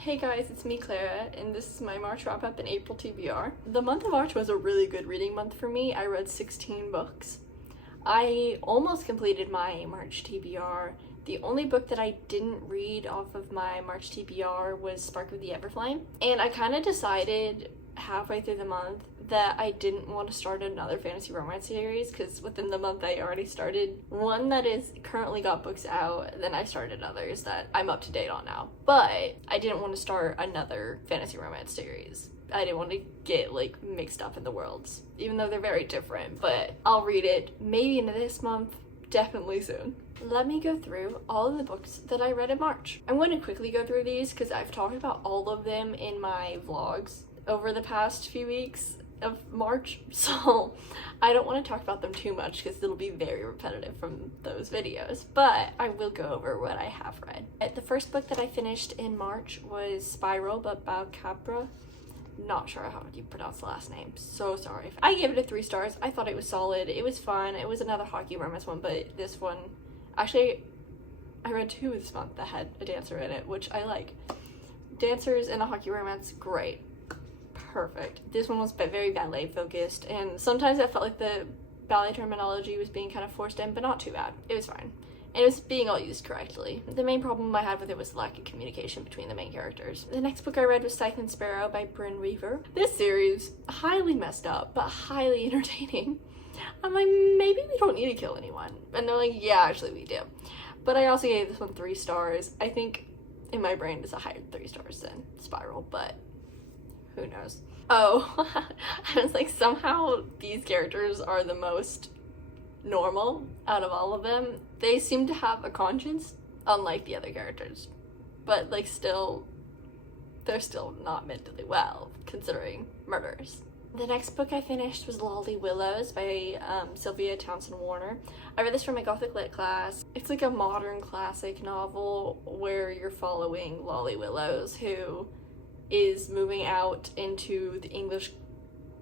Hey guys, it's me, Clara, and this is my March wrap-up in April TBR. The month of March was a really good reading month for me. I read 16 books. I almost completed my March TBR. The only book that I didn't read off of my March TBR was Spark of the Everflame, and I kind of decided halfway through the month that I didn't want to start another fantasy romance series because within the month I already started one that is currently got books out, then I started others that I'm up to date on now. But I didn't want to start another fantasy romance series. I didn't want to get like mixed up in the worlds, even though they're very different, but I'll read it maybe into this month, definitely soon. Let me go through all of the books that I read in March. I'm going to quickly go through these because I've talked about all of them in my vlogs over the past few weeks of March, so I don't want to talk about them too much because it'll be very repetitive from those videos, but I will go over what I have read. The first book that I finished in March was Spiral by Bal Khabra. Not sure how you pronounce the last name, so sorry. I gave it a 3 stars. I thought it was solid. It was fun. It was another hockey romance one, but this one, actually, I read 2 this month that had a dancer in it, which I like. Dancers in a hockey romance, great. Perfect. This one was very ballet focused, and sometimes I felt like the ballet terminology was being kind of forced in, but not too bad. It was fine. And it was being all used correctly. The main problem I had with it was the lack of communication between the main characters. The next book I read was Scythe and Sparrow by Bryn Reaver. This series, highly messed up, but highly entertaining. I'm like, maybe we don't need to kill anyone. And they're like, yeah, actually we do. But I also gave this one 3 stars. I think in my brain it's a higher 3 stars than Spiral, but who knows. Oh, I was like, somehow these characters are the most normal out of all of them. They seem to have a conscience, unlike the other characters, but like they're still not mentally well, considering murderers. The next book I finished was Willowes by Sylvia Townsend Warner. I read this from my Gothic Lit class. It's like a modern classic novel where you're following Willowes, who is moving out into the English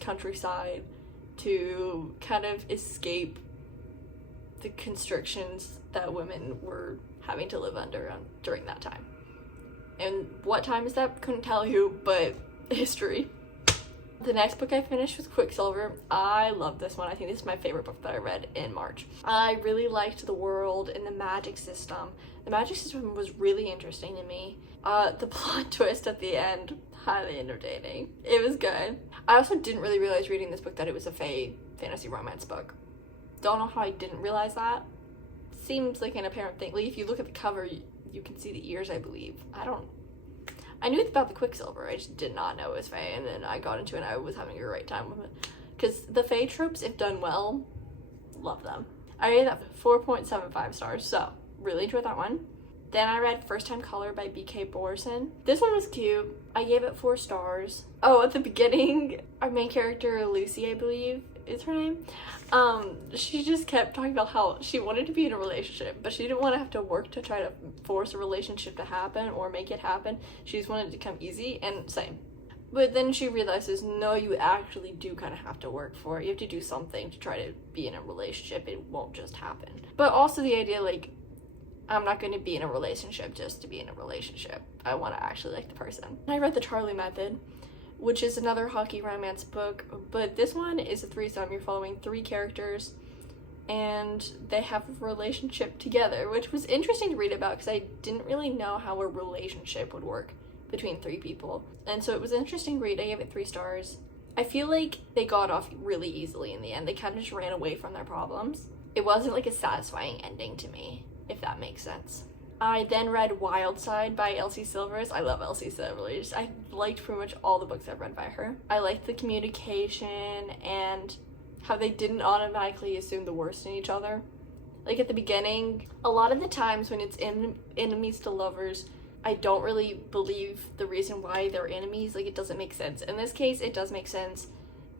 countryside to kind of escape the constrictions that women were having to live under during that time. And what time is that? Couldn't tell you, but history. The next book I finished was Quicksilver. I love this one. I think this is my favorite book that I read in March. I really liked the world and the magic system. The magic system was really interesting to me. The plot twist at the end, highly entertaining. It was good. I also didn't really realize reading this book that it was a fantasy romance book. Don't know how I didn't realize that. Seems like an apparent thing. Like if you look at the cover, you can see the ears, I believe. I knew about the Quicksilver, I just did not know it was fae, and then I got into it and I was having a great time with it. Because the fae tropes, if done well, love them. I rated that 4.75 stars, so really enjoyed that one. Then I read First Time Caller by B.K. Borison. This one was cute. I gave it 4 stars. Oh, at the beginning, our main character, Lucy, I believe is her name, she just kept talking about how she wanted to be in a relationship, but she didn't want to have to work to try to force a relationship to happen or make it happen. She just wanted it to come easy, and same. But then she realizes, no, you actually do kind of have to work for it. You have to do something to try to be in a relationship. It won't just happen. But also the idea, like, I'm not going to be in a relationship just to be in a relationship. I want to actually like the person. I read The Charlie Method, which is another hockey romance book, but this one is a threesome. You're following 3 characters, and they have a relationship together, which was interesting to read about because I didn't really know how a relationship would work between 3 people. And so it was an interesting read. I gave it 3 stars. I feel like they got off really easily in the end. They kind of just ran away from their problems. It wasn't like a satisfying ending to me, if that makes sense. I then read Wildside by Elsie Silvers. I love Elsie Silvers. I liked pretty much all the books I've read by her. I liked the communication and how they didn't automatically assume the worst in each other. Like at the beginning, a lot of the times when it's enemies to lovers, I don't really believe the reason why they're enemies. Like it doesn't make sense. In this case, it does make sense.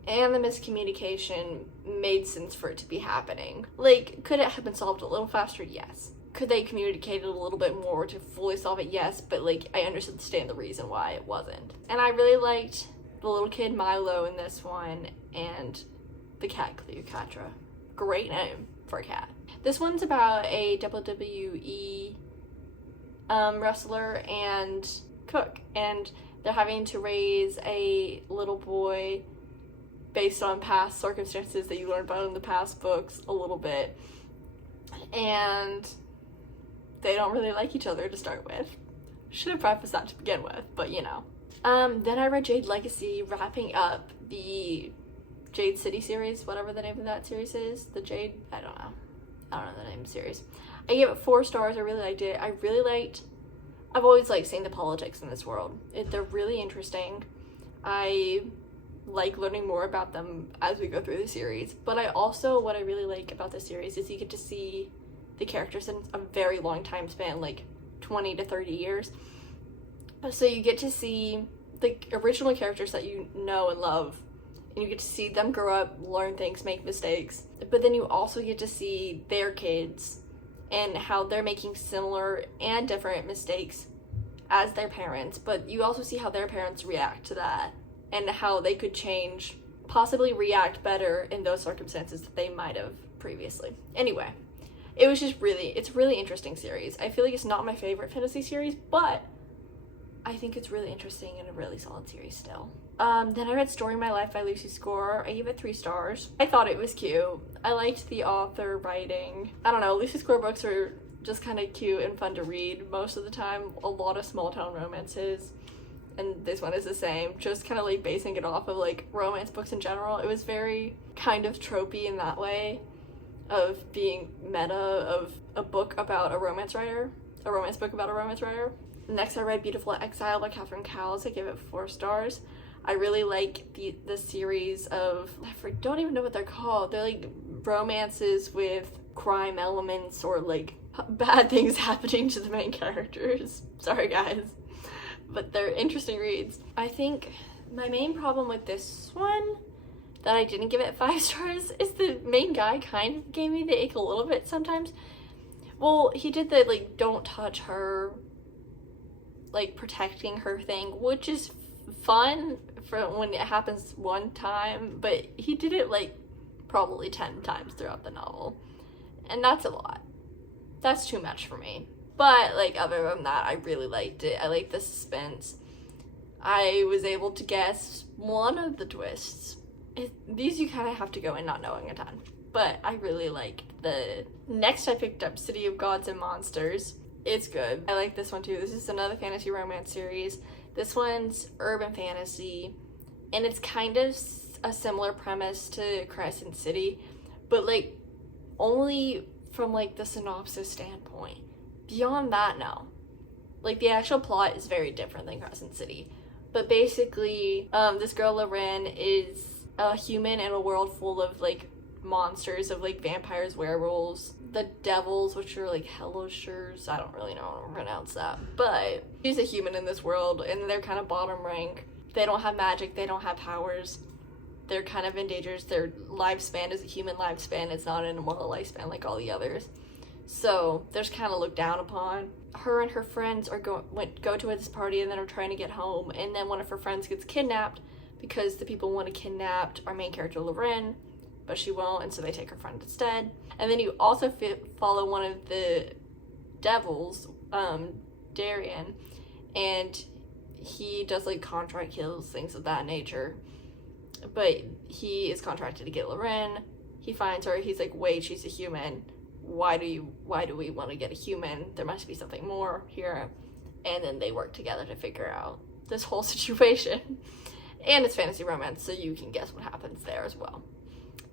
And the miscommunication made sense for it to be happening. Like, could it have been solved a little faster? Yes. Could they communicate it a little bit more to fully solve it? Yes, but like I understand the reason why it wasn't. And I really liked the little kid Milo in this one and the cat Cleopatra. Great name for a cat. This one's about a WWE wrestler and cook, and they're having to raise a little boy based on past circumstances that you learn about in the past books a little bit. And they don't really like each other to start with. Should have prefaced that to begin with, but you know. Then I read Jade Legacy, wrapping up the Jade City series, whatever the name of that series is. The Jade, I don't know the name of the series. I gave it 4 stars. I really liked it. I've always liked seeing the politics in this world. They're really interesting. I like learning more about them as we go through the series. But what I really like about this series is you get to see the characters in a very long time span, like 20 to 30 years. So you get to see the original characters that you know and love, and you get to see them grow up, learn things, make mistakes. But then you also get to see their kids and how they're making similar and different mistakes as their parents. But you also see how their parents react to that and how they could change, possibly react better in those circumstances that they might have previously. Anyway, it's a really interesting series. I feel like it's not my favorite fantasy series, but I think it's really interesting and a really solid series still. Then I read Story of My Life by Lucy Score. I gave it 3 stars. I thought it was cute. I liked the author writing. I don't know, Lucy Score books are just kind of cute and fun to read most of the time. A lot of small town romances, and this one is the same. Just kind of like basing it off of like romance books in general. It was very kind of tropey in that way, of being meta, of a book about a romance book about a romance writer. Next, I read Beautiful Exile by Cowles. I gave it 4 stars. I really like the series of, I don't even know what they're called. They're like romances with crime elements or like bad things happening to the main characters. Sorry guys, but they're interesting reads. I think my main problem with this one that I didn't give it 5 stars is the main guy kind of gave me the ick a little bit sometimes. Well, he did the like don't touch her, like protecting her thing, which is fun for when it happens one time, but he did it like probably 10 times throughout the novel, and that's a lot. That's too much for me. But like other than that, I really liked it. I liked the suspense. I was able to guess one of the twists. These you kind of have to go in not knowing a ton, but I really liked the next. I picked up City of Gods and Monsters. It's good. I like this one too. This is another fantasy romance series. This one's urban fantasy, and it's kind of a similar premise to Crescent City, but like only from like the synopsis standpoint. Beyond that, no. Like the actual plot is very different than Crescent City, but basically this girl Loren is a human in a world full of like monsters, of like vampires, werewolves, the devils, which are like hellishers. I don't really know how to pronounce that, but she's a human in this world, and they're kind of bottom rank. They don't have magic, they don't have powers, they're kind of endangered. Their lifespan is a human lifespan, it's not an immortal lifespan like all the others, so they're just kind of looked down upon. Her and her friends are go to this party, and then are trying to get home, and then one of her friends gets kidnapped because the people who want to kidnap our main character Loren, but she won't, and so they take her friend instead. And then you also follow one of the devils, Darian, and he does like contract kills, things of that nature. But he is contracted to get Loren. He finds her. He's like, wait, she's a human. Why do we want to get a human? There must be something more here. And then they work together to figure out this whole situation. And it's fantasy romance, so you can guess what happens there as well.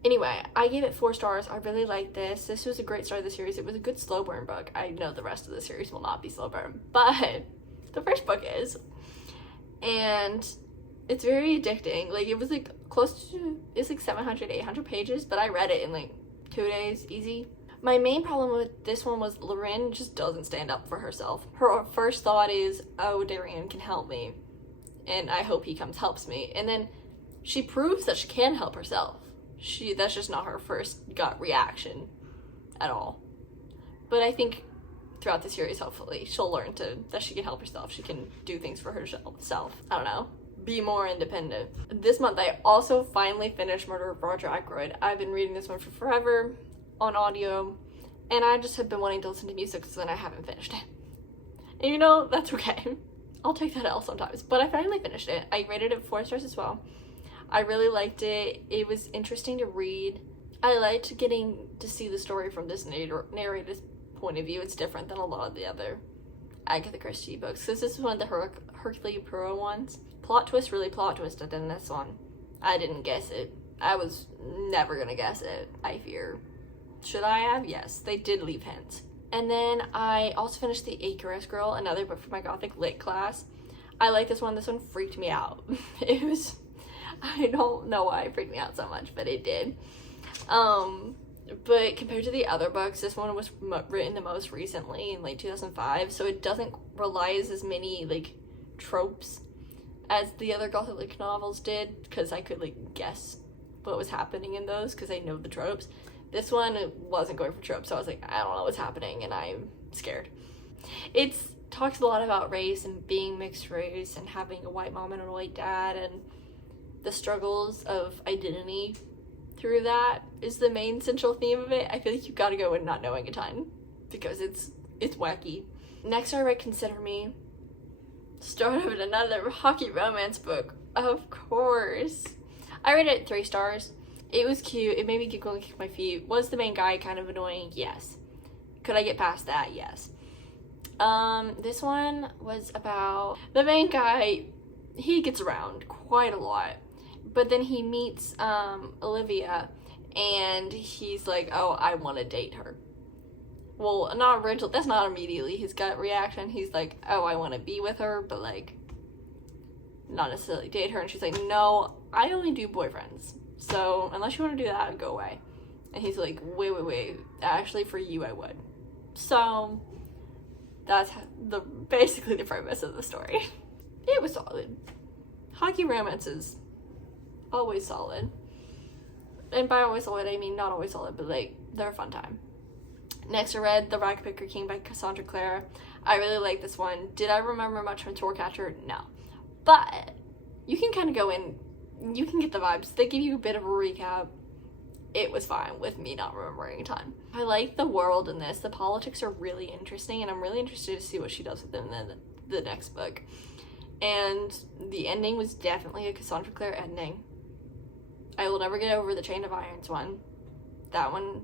Anyway, I gave it 4 stars. I really liked this. This was a great start of the series. It was a good slow burn book. I know the rest of the series will not be slow burn, but the first book is. And it's very addicting. Like, it was like it's like 700, 800 pages, but I read it in like 2 days, easy. My main problem with this one was Loren just doesn't stand up for herself. Her first thought is, oh, Darian can help me, and I hope he helps me. And then she proves that she can help herself. That's just not her first gut reaction at all. But I think throughout the series, hopefully, she'll learn that she can help herself. She can do things for herself. I don't know. Be more independent. This month, I also finally finished Murder of Roger Ackroyd. I've been reading this one for forever on audio, and I just have been wanting to listen to music, so then I haven't finished it. And you know, that's okay. I'll take that L sometimes. But I finally finished it. I rated it 4 stars as well. I really liked it. It was interesting to read. I liked getting to see the story from this narrator's point of view. It's different than a lot of the other Agatha Christie books, because this is one of the Hercule Poirot ones. Plot twisted in this one. I didn't guess it. I was never gonna guess it, I fear. Should I have? Yes, they did leave hints. And then I also finished The Icarus Girl, another book for my Gothic Lit class. I like this one. This one freaked me out. I don't know why it freaked me out so much, but it did. But compared to the other books, this one was written the most recently in like 2005, so it doesn't rely as many like tropes as the other Gothic Lit novels did, because I could like guess what was happening in those because I know the tropes. This one wasn't going for tropes, so I was like, I don't know what's happening, and I'm scared. It talks a lot about race and being mixed race and having a white mom and a white dad, and the struggles of identity through that is the main central theme of it. I feel like you gotta go in not knowing a ton because it's wacky. Next I read Consider Me. Started with another hockey romance book, of course. I rated it 3 stars. It was cute. It made me giggle and kick my feet. Was the main guy kind of annoying? Yes. Could I get past that? Yes. This one was about the main guy. He gets around quite a lot, but then he meets Olivia, and he's like, oh, I want to date her. Well, not original. That's not immediately his gut reaction. He's like, oh, I want to be with her, but like not necessarily date her. And she's like, no, I only do boyfriends. So unless you want to do that, go away. And he's like, wait. Actually, for you, I would. So that's basically the premise of the story. It was solid. Hockey romances, always solid. And by always solid, I mean not always solid, but like they're a fun time. Next, I read The Rag Picker King by Cassandra Clare. I really like this one. Did I remember much from Torcatcher? No. But you can kind of go in, you can get the vibes. They give you a bit of a recap. It was fine with me not remembering a ton. I like the world in this. The politics are really interesting, and I'm really interested to see what she does with them in the next book. And the ending was definitely a Cassandra Clare ending. I will never get over the Chain of Irons one. That one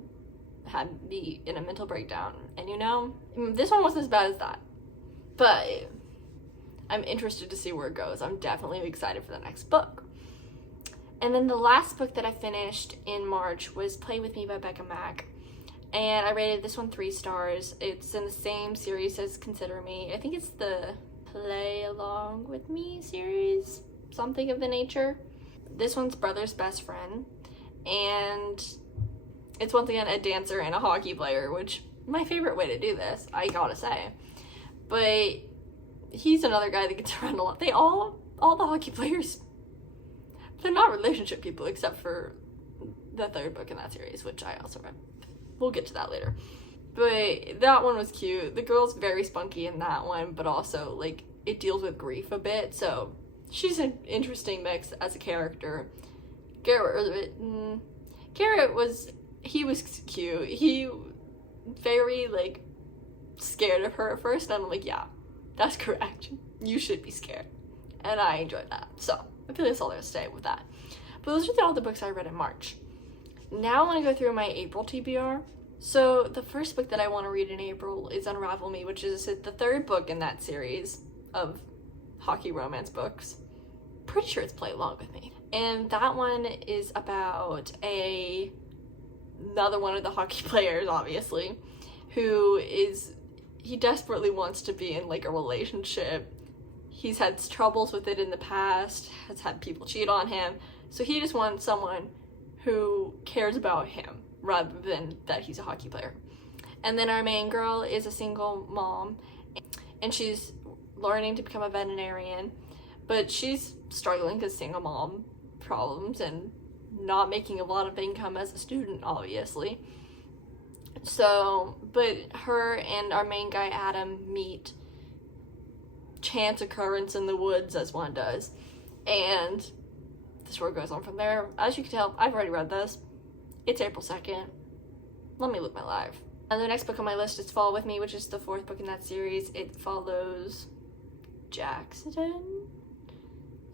had me in a mental breakdown. And you know, this one wasn't as bad as that. But I'm interested to see where it goes. I'm definitely excited for the next book. And then the last book that I finished in March was Play With Me by Becca Mack. And I rated this one 3 stars. It's in the same series as Consider Me. I think it's the Play Along With Me series, something of the nature. This one's brother's best friend, and it's once again a dancer and a hockey player, which my favorite way to do this, I gotta say. But he's another guy that gets around a lot. They all the hockey players, they're not relationship people except for the 3rd book in that series, which I also read. We'll get to that later. But that one was cute. The girl's very spunky in that one, but also like it deals with grief a bit, so she's an interesting mix as a character. Garrett was cute. He very like scared of her at first, and I'm like, yeah, that's correct. You should be scared. And I enjoyed that. So I feel that's all there's to say with that. But those are all the books I read in March. Now I want to go through my April TBR. So the first book that I want to read in April is Unravel Me, which is the 3rd book in that series of hockey romance books. Pretty sure it's Play Along With Me. And that one is about another one of the hockey players, obviously, he desperately wants to be in like a relationship. He's had troubles with it in the past, has had people cheat on him, so he just wants someone who cares about him rather than that he's a hockey player. And then our main girl is a single mom, and she's learning to become a veterinarian, but she's struggling because single mom problems and not making a lot of income as a student, obviously. So, but her and our main guy Adam meet, chance occurrence in the woods as one does, and the story goes on from there. As you can tell, I've already read this. It's April 2nd. Let me look my live. And the next book on my list is Fall With Me, which is the 4th book in that series. It follows Jackson,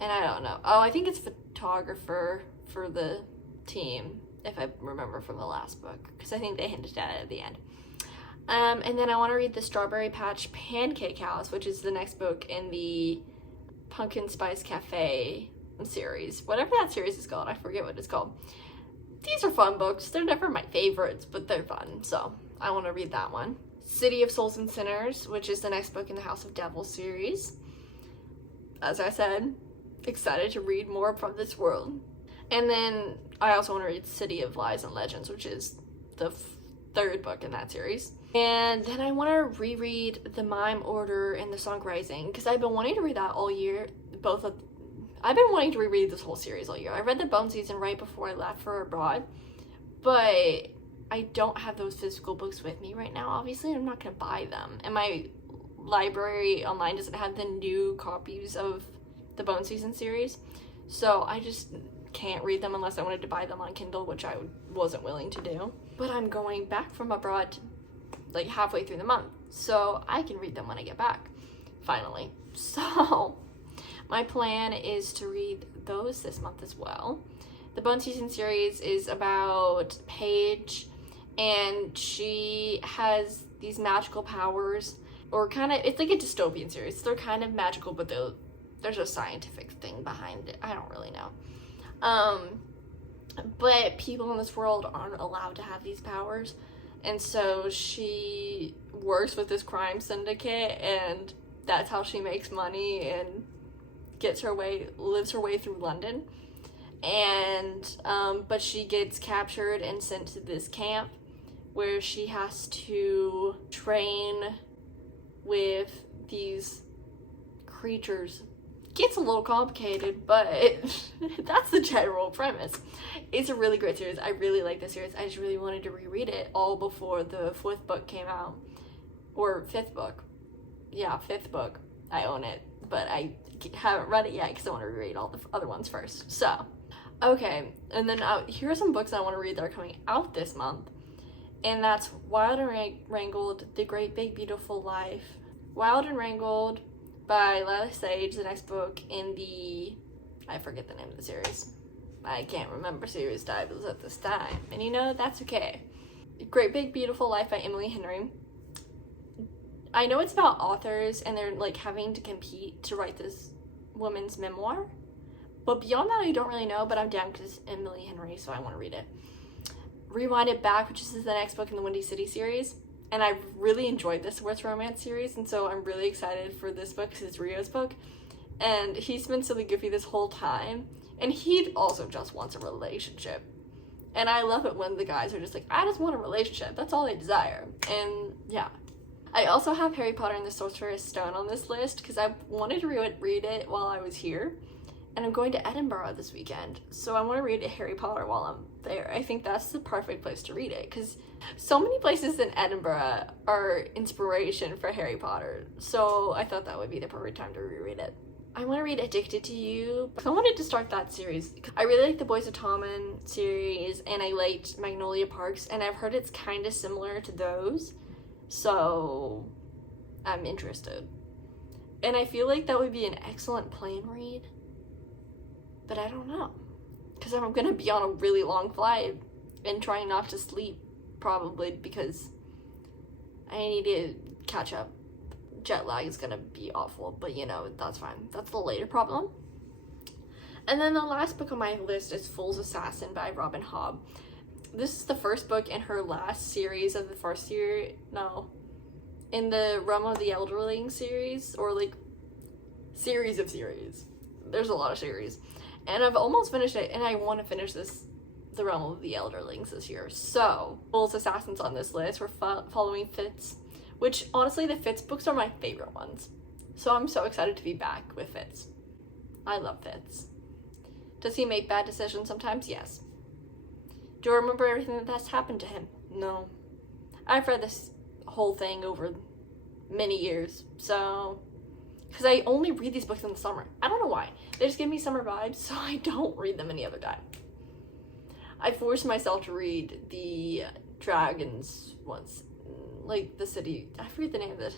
and I don't know. Oh, I think it's photographer for the team, if I remember from the last book, because I think they hinted at it at the end. And then I want to read the Strawberry Patch Pancake House, which is the next book in the Pumpkin Spice Cafe series. Whatever that series is called, I forget what it's called. These are fun books. They're never my favorites, but they're fun, so I want to read that one. City of Souls and Sinners, which is the next book in the House of Devils series. As I said, excited to read more from this world. And then I also want to read City of Lies and Legends, which is the third book in that series. And then I want to reread The Mime Order and The Song Rising, because I've been wanting to read that all year. I've been wanting to reread this whole series all year. I read the Bone Season right before I left for abroad, but I don't have those physical books with me right now, obviously. I'm not going to buy them. And my library online doesn't have the new copies of the Bone Season series, so I just can't read them unless I wanted to buy them on Kindle, which I wasn't willing to do. But I'm going back from abroad like halfway through the month, so I can read them when I get back, finally. So my plan is to read those this month as well. The Bone Season series is about Paige, and she has these magical powers, or kind of, it's like a dystopian series. They're kind of magical, but there's a scientific thing behind it. I don't really know. But people in this world aren't allowed to have these powers, and so she works with this crime syndicate, and that's how she makes money and lives her way through London. And but she gets captured and sent to this camp where she has to train with these creatures. Gets a little complicated, but that's the general premise. It's a really great series. I really like this series. I just really wanted to reread it all before the fourth book came out, or fifth book. Yeah, fifth book. I own it, but I haven't read it yet because I want to reread all the other ones first. So okay, and then here are some books I want to read that are coming out this month, and that's Wild and Wrangled, The Great Big Beautiful Life. Wild and Wrangled by Lila Sage, the next book in the, I forget the name of the series. I can't remember series titles at this time, and you know, that's okay. Great Big Beautiful Life by Emily Henry. I know it's about authors, and they're like having to compete to write this woman's memoir, but beyond that I don't really know, but I'm down because it's Emily Henry, so I want to read it. Rewind It Back, which is the next book in the Windy City series. And I really enjoyed this Worth Romance series, and so I'm really excited for this book because it's Rio's book. And he's been silly goofy this whole time, and he also just wants a relationship. And I love it when the guys are just like, I just want a relationship. That's all they desire. And yeah. I also have Harry Potter and the Sorcerer's Stone on this list because I wanted to read it while I was here. And I'm going to Edinburgh this weekend, so I want to read Harry Potter while I'm there. I think that's the perfect place to read it, because so many places in Edinburgh are inspiration for Harry Potter, so I thought that would be the perfect time to reread it. I want to read Addicted to You. I wanted to start that series. I really like the Boys of Tommen series, and I liked Magnolia Parks, and I've heard it's kind of similar to those, so I'm interested. And I feel like that would be an excellent plane read. But I don't know, because I'm going to be on a really long flight and trying not to sleep, probably, because I need to catch up. Jet lag is going to be awful, but you know, that's fine. That's the later problem. And then the last book on my list is Fool's Assassin by Robin Hobb. This is the first book in her last series of the first year, in the Realm of the Elderling series, or like, series of series. There's a lot of series. And I've almost finished it, and I want to finish the Realm of the Elderlings this year. So, Fool's Assassin's on this list. We're following Fitz, which, honestly, the Fitz books are my favorite ones. So I'm so excited to be back with Fitz. I love Fitz. Does he make bad decisions sometimes? Yes. Do I remember everything that's happened to him? No. I've read this whole thing over many years, so... Because I only read these books in the summer. I don't know why. They just give me summer vibes, so I don't read them any other time. I forced myself to read the Dragons once. Like, the city... I forget the name of it.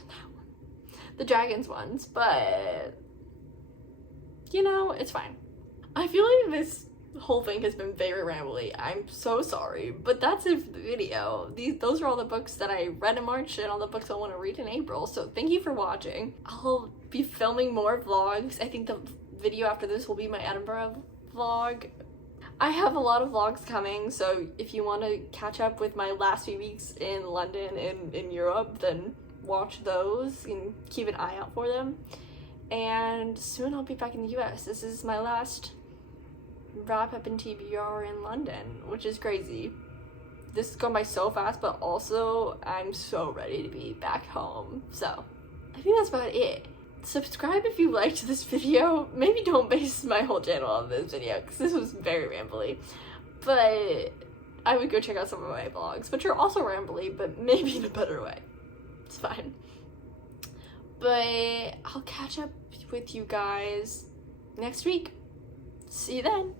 the dragons ones, but you know, it's fine. I feel like this whole thing has been very rambly. I'm so sorry, but that's it for the video. Those are all the books that I read in March and all the books I want to read in April, so thank you for watching. I'll be filming more vlogs. I think the video after this will be my Edinburgh vlog. I have a lot of vlogs coming, so if you want to catch up with my last few weeks in London and in Europe, then watch those and keep an eye out for them. And soon I'll be back in the US. This is my last wrap up in TBR in London, which is crazy. This is going by so fast, but also I'm so ready to be back home. So I think that's about it. Subscribe if you liked this video. Maybe don't base my whole channel on this video because this was very rambly, but I would go check out some of my vlogs, which are also rambly, but maybe in a better way. It's fine. But I'll catch up with you guys next week. See you then.